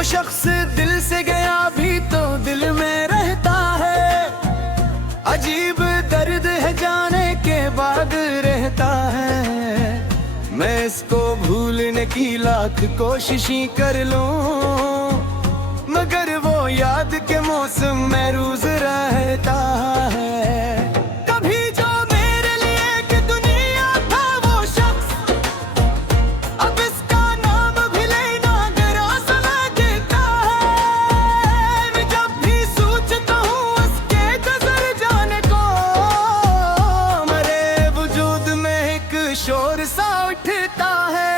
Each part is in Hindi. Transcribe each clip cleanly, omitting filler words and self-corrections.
वो शख्स दिल से गया भी तो दिल में रहता है। अजीब दर्द है जाने के बाद रहता है। मैं इसको भूलने की लाख कोशिशें कर लूं, मगर वो याद के मौसम में रोज रहता है। शोर सा उठता है,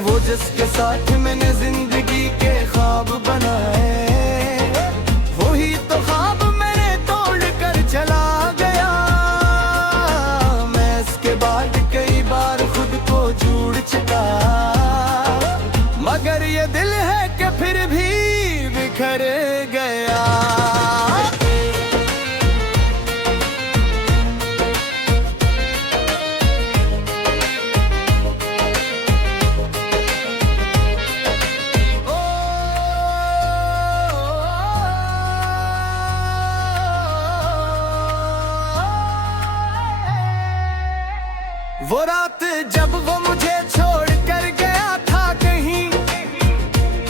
वो जिसके साथ मैंने जिंदगी के ख्वाब बनाए, वही तो ख्वाब मैंने तोड़ कर चला गया। मैं इसके बाद कई बार खुद को झूठ चुका, मगर ये दिल है कि फिर भी बिखर गया। वो रात जब वो मुझे छोड़ कर गया था कहीं,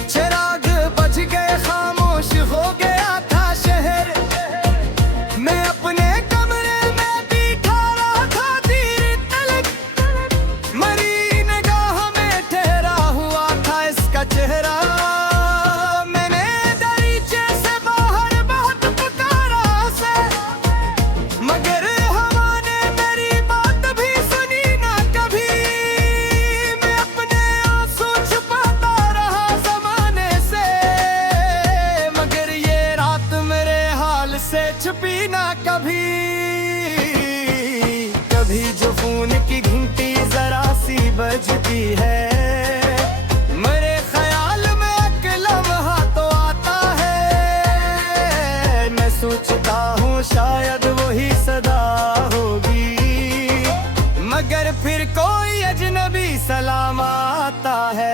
चिराग बज गए, खामोश हो गया था शहर। मैं अपने कमरे में बैठा रहा था देर तलक, मरी निगाह में ठहरा हुआ था इसका चेहरा। मैंने दरीचे से बाहर बहुत पुकारा उसे, मगर छुपी ना कभी। कभी जो फोन की घंटी जरा सी बजती है, मेरे ख्याल में एक लम्हा तो आता है। मैं सोचता हूँ शायद वही सदा होगी, मगर फिर कोई अजनबी सलाम आता है।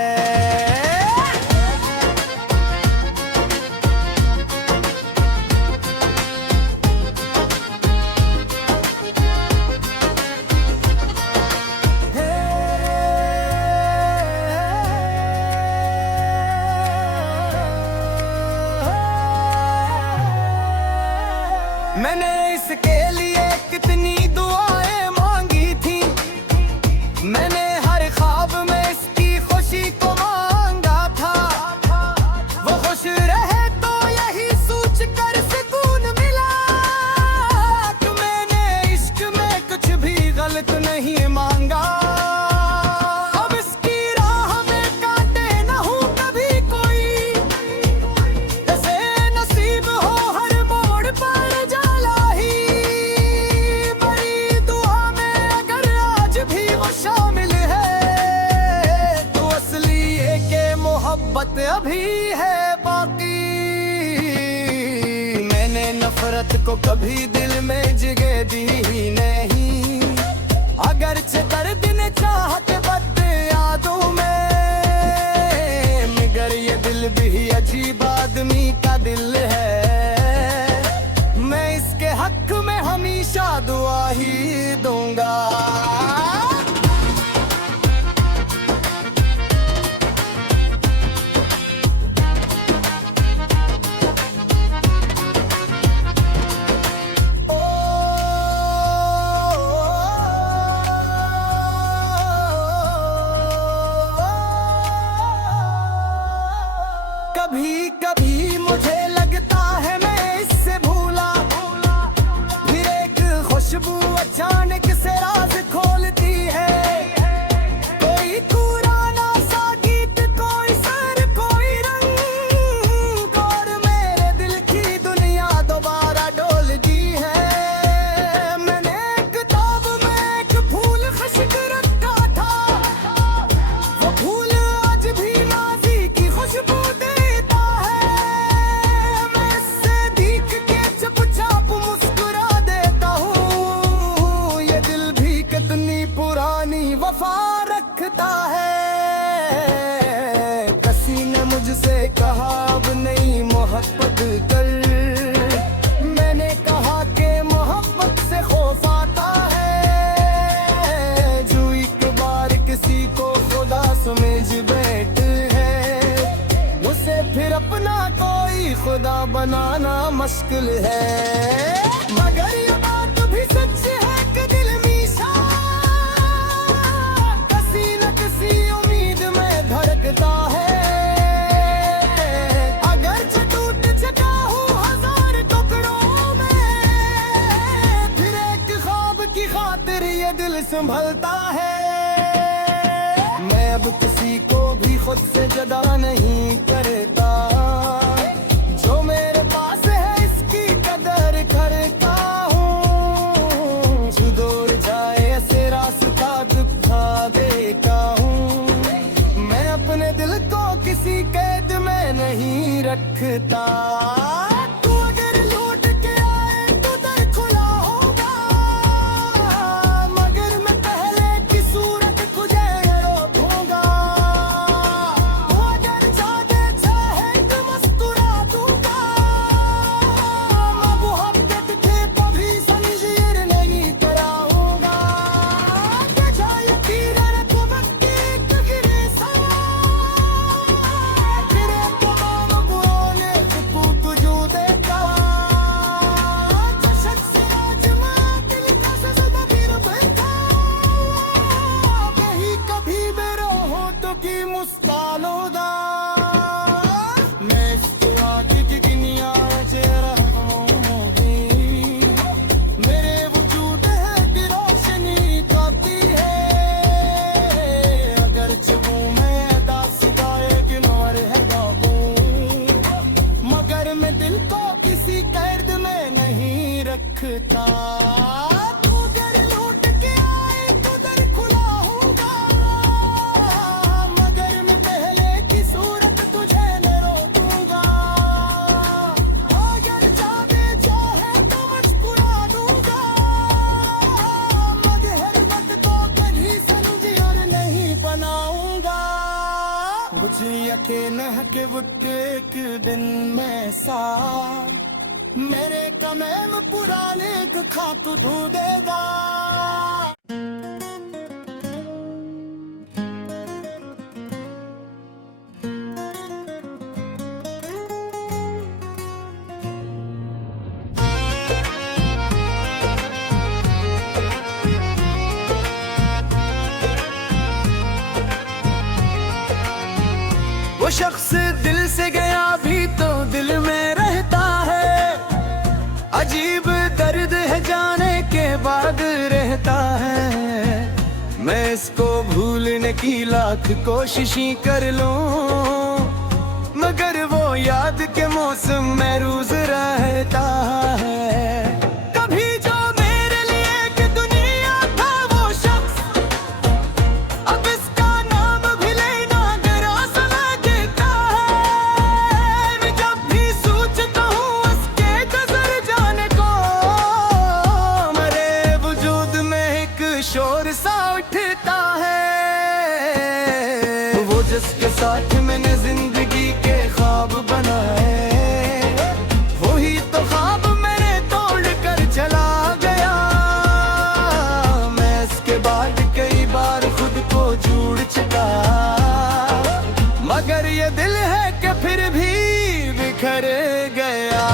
मैंने इसके लिए कितनी दुआएं मांगी थी, मैंने हर ख्वाब में इसकी खुशी को मांगा था। वो खुश रहे तो यही सोच कर सुकून मिला, कि मैंने इश्क में कुछ भी गलत नहीं मांगा। अब इसकी राह में कांटे न हो कभी कोई, जैसे नसीब हो हर मोड़ पर अभी है बाकी। मैंने नफरत को कभी दिल में जगह दी ही नहीं, अगरचे दर्द ने चाहत बद यादों में, मगर ये दिल भी अजीब आदमी का दिल है। मैं इसके हक में हमेशा दुआ ही दूंगा। कभी कभी मुझे लगता है मैं इससे भूला, फिर एक खुशबू अचानक से राज खोलती है। कोई पुराना सा गीत, कोई सर, कोई रंग, और मेरे दिल की दुनिया दोबारा डोलती है। मैंने किताब में एक फूल खश्क रखा था, वो फूल आज भी नाजी की खुशबू वफा रखता है। कसी खुदा बनाना मुश्किल है। मगर ये बात भी सच है कि दिल मीशा किसी न किसी उम्मीद में धड़कता है। अगर टूट चुका हूँ हजार टुकड़ों में, फिर एक ख्वाब की खातिर ये दिल संभलता है। मैं अब किसी को भी खुद से जुदा नहीं करता, जो मेरे पास है इसकी कदर करता हूँ। जो दूर जाए ऐसे रास्ता दिखा देता हूँ। मैं अपने दिल को किसी कैद में नहीं रखता। तू अगर लौट के आए तो दर खुला होगा, मगर मैं पहले की सूरत तुझे रोकूंगा। तू अगर जागे चाहे तो मुस्कुरा दूंगा। मोहब्बत थे कभी जंजीर नहीं कराऊंगा। तुझे यकीन है तू वक्त एक गिरे सा, तेरे तमाम बुरों ने तू तुझू देखा। जो शख्स आजमा दिल का सजदा फिर बैठा, वही कभी मेरे होठों की मुस्कानोदा। मैं इसको आगे की दुनिया से रहा हूँ, मेरे वजूद है कि रोशनी पाती है। अगर जबू में दासदाए किनार है बाबू, मगर मैं दिल को किसी कैद में नहीं रखता। तू अगर लौट के आए तो दर खुला होगा, मगर मैं पहले की सूरत तुझे न रोकूंगा। अगर जाने चाहे तो मुस्कुरा दूंगा, मगर हरमत को कभी समझी और नहीं बनाऊंगा। मुझे यकीन है कि वो एक दिन में सा मेरे कमेम पुराने खा तू ढूंढेगा। वो शख्स दिल से गया भी तो दिल में रहता है। अजीब दर्द है जाने के बाद रहता है। मैं इसको भूलने की लाख कोशिशें कर लूं, मगर वो याद के मौसम में रोज रहता है। कभी जो मेरे लिए कि दुनिया था वो शख्स, अब इसका नाम भी लेना गरा सा लगता है। मैं जब भी सोचता हूँ उसके गुजर जाने को, मेरे वजूद में एक शोर सा उठता है। वो जिसके साथ मैंने जिंदगी के ख्वाब बनाए, वही तो ख्वाब मैंने तोड़ कर चला गया। मैं इसके बाद कई बार खुद को झूठ चुका, मगर ये दिल है कि फिर भी बिखर गया।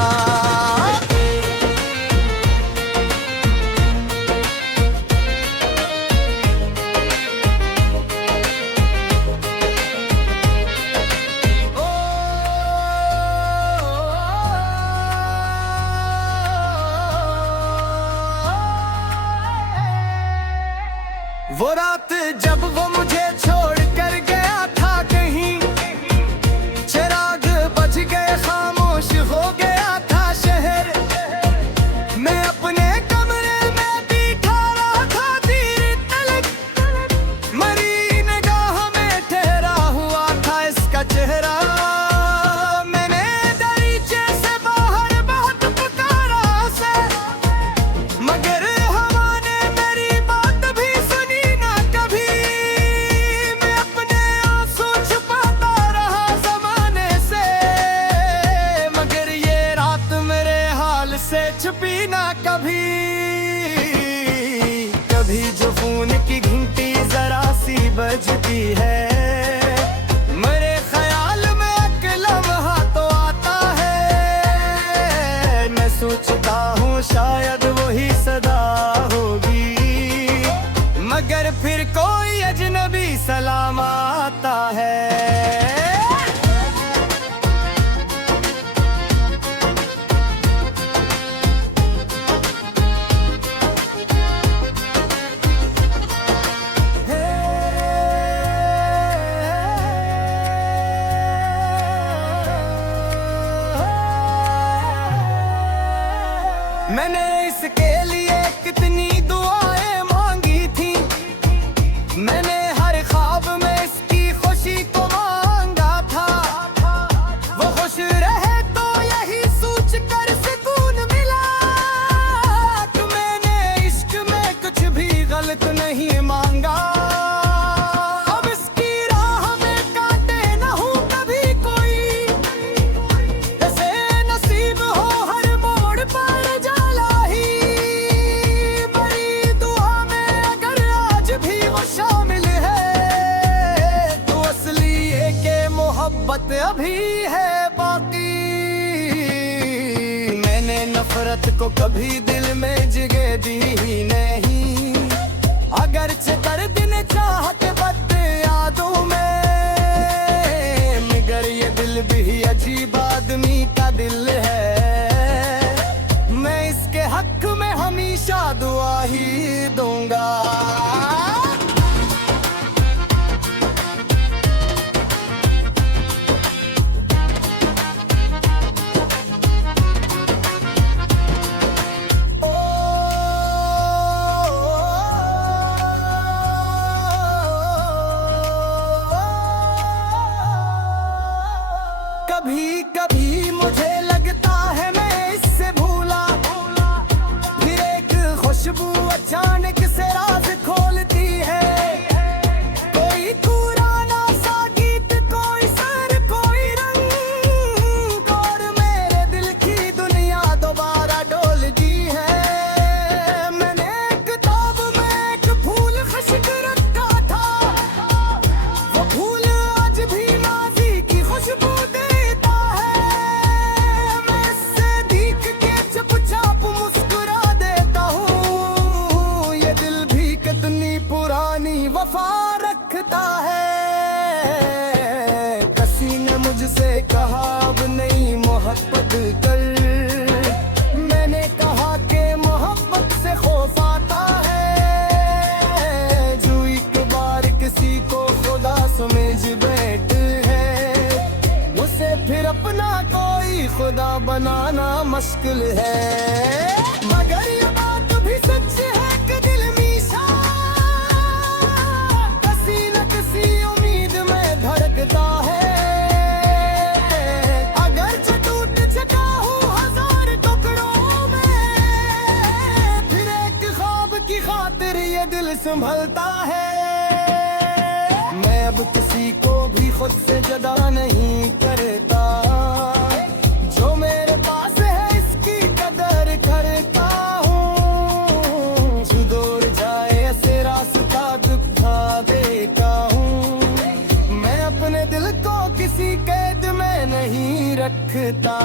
वो रात जब वो मुझे छोड़ कर गया था कहीं, चिराग बच गए खामोश हो गया था शहर। मैं अपने कमरे में बैठा रहा था तीर तलक, मरी निगाह में ठहरा हुआ था इसका चेहरा। मैंने दरीचे से बाहर बहुत पुकारा उसे, मगर हवा ने मेरी बात भी सुनी ना कभी। मैं अपने आंसू छुपाता रहा जमाने से, मगर ये रात मेरे हाल से छुपी ना कभी। कभी जो फोन की घंटी जरा सी बजती है, मेरे ख्याल में एक लम्हा तो आता है। अगर फिर कोई अजनबी सलाम आता है। मैंने इसके लिए कितनी दुआएं मांगी थी, मैंने हर ख्वाब में इसकी खुशी को मांगा था। वो खुश रहे तो यही सोच कर सुकून मिला कि मैंने इश्क में कुछ भी गलत नहीं मांगा। अब इसकी राह में कांटे न हो कभी कोई, जैसे नसीब हो हर मोड़ पर अभी है बाकी। मैंने नफरत को कभी दिल में जगह दी ही नहीं, अगरचे कर दिन चाहत बद यादों में, मगर ये दिल भी अजीब आदमी का दिल है। मैं इसके हक में हमेशा दुआ ही दूंगा। कभी कभी मुझे लगता है मैं इससे भूला, फिर एक खुशबू अचानक से राज खोलती है। कोई पुराना सा गीत, कोई सर, कोई रंग, और मेरे दिल की दुनिया दोबारा डोलती है। मैंने किताब में एक फूल खश्क रखा था, वो फूल आज भी नाजी की खुशबू वफा रखता है। किसी ने मुझसे कहा अब नहीं मोहब्बत कर, मैंने कहा कि मोहब्बत से खौफ आता है। जो एक बार किसी को खुदा समझ बैठ है, उसे फिर अपना कोई खुदा बनाना मुश्किल है। मगर ये बात भी सच है कि दिल धड़कता है। अगर टूट चुका हूँ हजार टुकड़ों में, फिर एक ख्वाब की खातिर ये दिल संभलता है। मैं अब किसी को भी खुद से जुदा नहीं करता, जो मेरे पास है इसकी कदर करता हूँ। जो दूर जाए ऐसे रास्ता दिखा देता हूँ, अपने दिल को किसी कैद में नहीं रखता।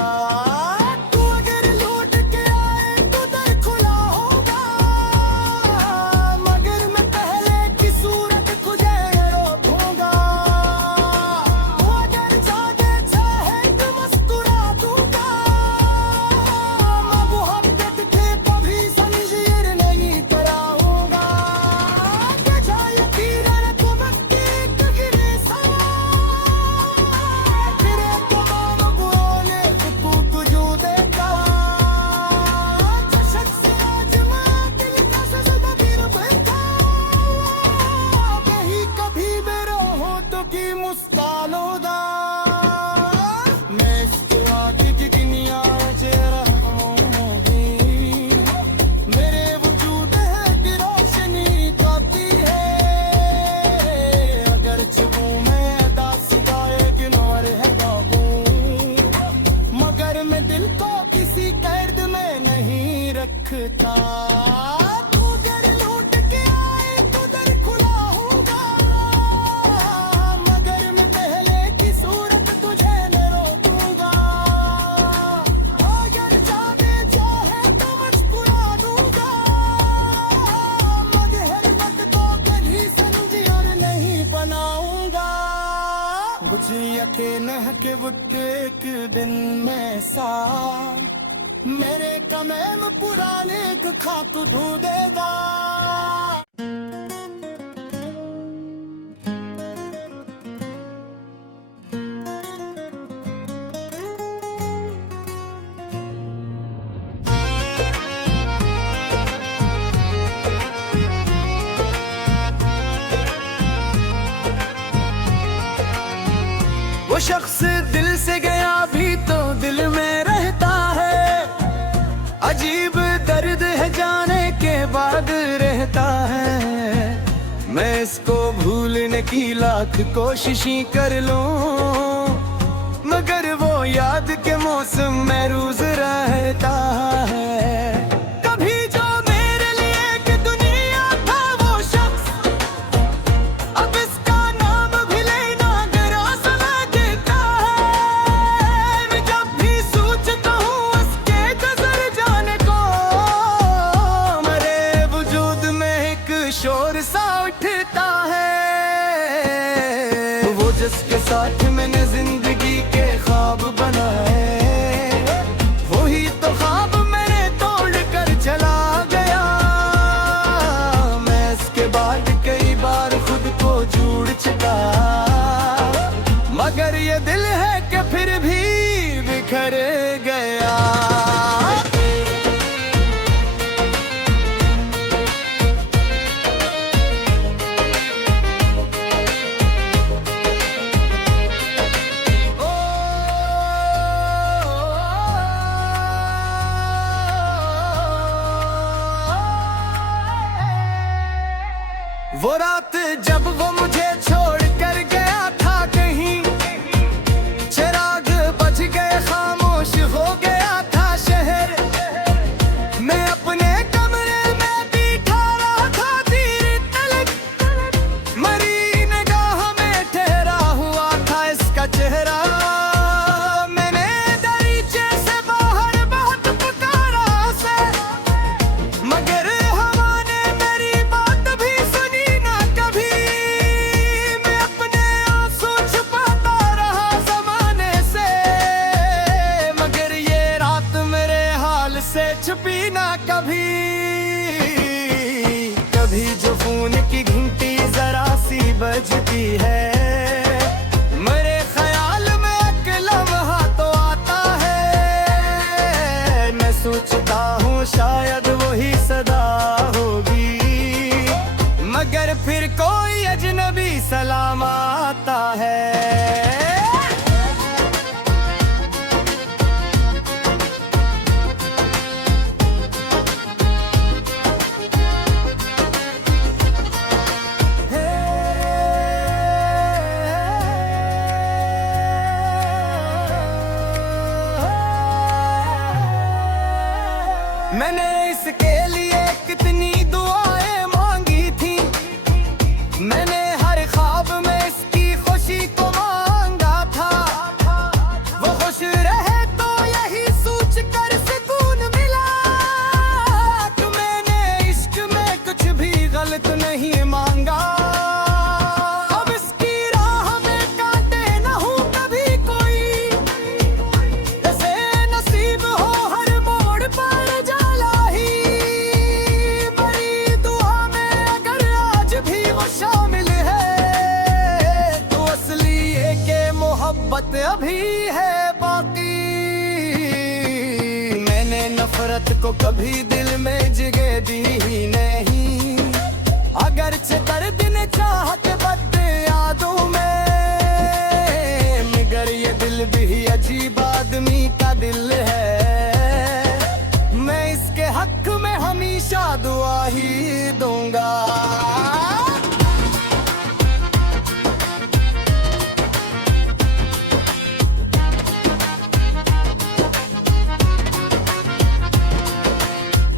तू अगर लौट के आए तो दर खुला होगा, मगर मैं पहले की सूरत तुझे रोकूंगा। तू अगर जागे चाहे तो मुस्कुरा दूंगा, मैं मोहब्बत के कभी जंजीर नहीं कराऊंगा। यकीन है कि वो एक दिन में सा मेरे कमेम पुराने खा तू देगा। वो शख्स दिल से गया भी तो दिल में रहता है, अजीब दर्द है जाने के बाद रहता है। मैं इसको भूलने की लाख कोशिशें कर लूं, मगर वो याद के मौसम में रोज रहता है। कभी जो मेरे लिए कि दुनिया था वो शख्स, अब इसका नाम भी लेना गरा सा देता है। मैं जब भी सोचता हूँ उसके गुजर जाने को, मेरे वजूद में एक शोर सा उठता है। वो जिसके साथ मैंने जिंदगी के ख्वाब बनाए, वही तो ख्वाब मैंने तोड़ कर चला गया। मैं इसके बाद कई बार खुद को जोड़ चुका, मगर ये दिल है कि फिर भी बिखर गया। वो रात जब वो मुझे छोड़ कर गया था कहीं, चिराग बच गए खामोश हो गया था शहर। मैं अपने कमरे में बैठा रहा था तीर तलक, मरी निगाह में ठहरा हुआ था इसका चेहरा। मैंने दरीचे से बाहर बहुत पुकारा उसे, मगर हवा ने मेरी बात भी सुनी ना कभी। मैं अपने आंसू छुपाता रहा ज़माने से, मगर ये रात मेरे हाल से छुपी ना कभी। कभी जो फोन की घंटी जरा सी बजती है, मेरे ख्याल में एक लम्हा तो आता है। मैं सोचता हूँ शायद वही सदा होगी, मगर फिर कोई अजनबी सलाम आता है। मैंने इसके लिए कितनी दुआएं मांगी थी, मैंने हर ख्वाब में इसकी खुशी को मांगा था। वो खुश रहे तो यही सोच कर सुकून मिला, कि मैंने इश्क में कुछ भी गलत नहीं मांगा। अब इसकी राह में कांटे न हो कभी कोई, जैसे नसीब हो हर मोड़ पर जाला ही। बड़ी दुआ में अगर आज भी वो शामिल है, तो असली ये के मोहब्बत अभी है बाकी। मैंने नफरत को कभी दिल में जगह दी ही नहीं, अगरचे दर्द ने चाहत बद यादों में, मगर ये दिल भी अजीब आदमी का दिल है। मैं इसके हक में हमेशा दुआ ही दूंगा।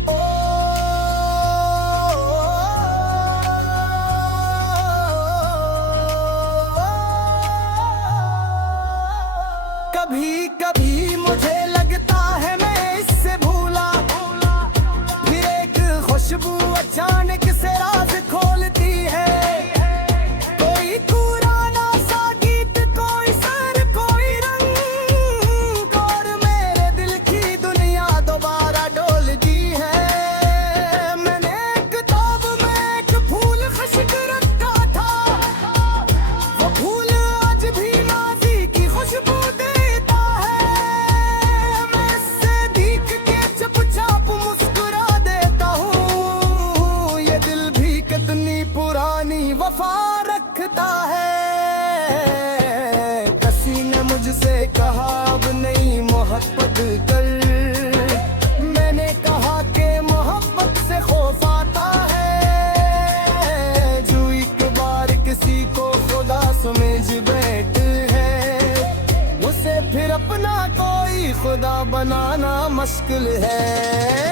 ओ से कहा अब नहीं मोहब्बत कर। मैंने कहा कि मोहब्बत से खौफ आता है, जो एक बार किसी को खुदा समझ बैठ है, उसे फिर अपना कोई खुदा बनाना मुश्किल है।